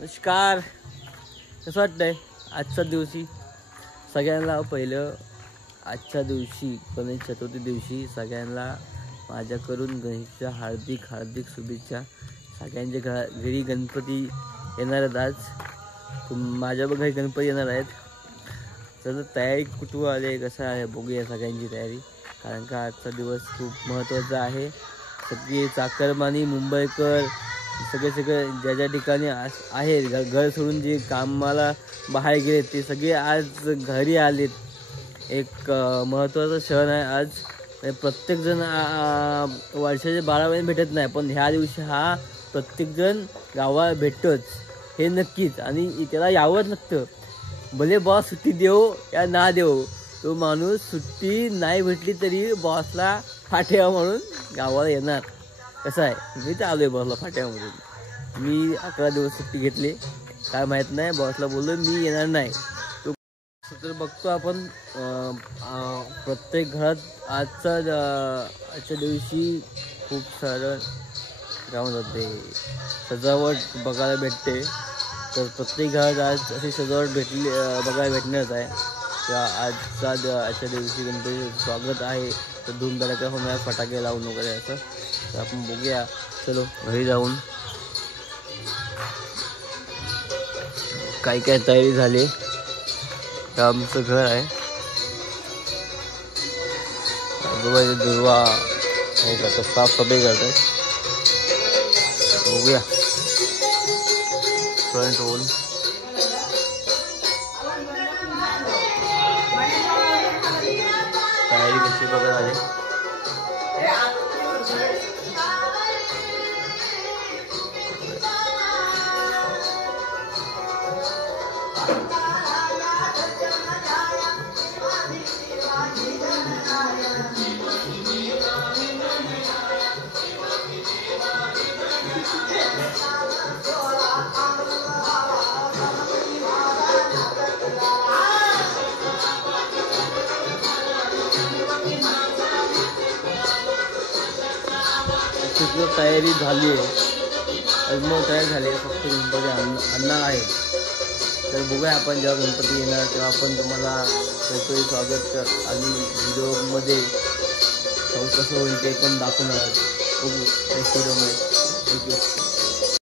नमस्कार. कसं वाटतंय आजच्या दिवशी सगळ्यांना? पहिलं आजच्या दिवशी गणेश चतुर्थी दिवशी सगळ्यांना माझ्याकडून गणेशच्या हार्दिक हार्दिक शुभेच्छा. सगळ्यांच्या घरी गणपती येणार आहेत. आज माझ्या घरी गणपती येणार आहेत. तर तयारी कुठून आली कसं आहे बघूया सगळ्यांची तयारी. कारण का आजचा दिवस खूप महत्त्वाचा आहे. सगळे चाकरमानी मुंबईकर सगळे ज्या ज्या ठिकाणी आहेत घर सोडून जे कामाला बाहेर गेलेत ते सगळे आज घरी आलेत. एक महत्त्वाचा क्षण आहे आज. प्रत्येकजण वर्षाचे 12 महिने भेटत नाही, पण ह्या दिवशी हा प्रत्येकजण गावाला भेटतोच हे नक्कीच. आणि त्याला यावंच लागतं. भले बॉस सुट्टी देव या ना देव, तो माणूस सुट्टी नाही भेटली तरी बॉसला फाट्यावर म्हणून गावाला येणार. कसं आहे, मी तर आलो आहे बॉसला फाट्यावरून. मी 11 दिवस सुट्टी घेतली, काय माहीत नाही. बॉसला बोललो मी येणार नाही. तो तर बघतो आपण प्रत्येक घरात आजच्या दिवशी खूप सारं जाऊन जाते सजावट बघायला भेटते. तर प्रत्येक घरात आज अशी सजावट बघायला भेटणारच आहे. आजच्या दिवशी गणपतीचं स्वागत आहे. तर धूमधडाका होणार, फटाके लावून वगैरे असं. तर आपण बघूया. चलो घरी जाऊन काय तयारी झाली. तर आमचं घर आहे आजोबाची दुर्वा हे करतात, साफसफाई करतात. बघूया फ्रंट होऊन तयारी कशी बघत आली. तयारी झाली आहे, अजून तयार झाली आहे. फक्त गणपती आणणार आहे. तर बघूया आपण जेव्हा गणपती येणार तेव्हा आपण तुम्हाला गणपती स्वागत आणि व्हिडिओमध्ये कसं होईल ते पण दाखवणार. बघू नेक्स्ट व्हिडिओमध्ये. थँक्यू.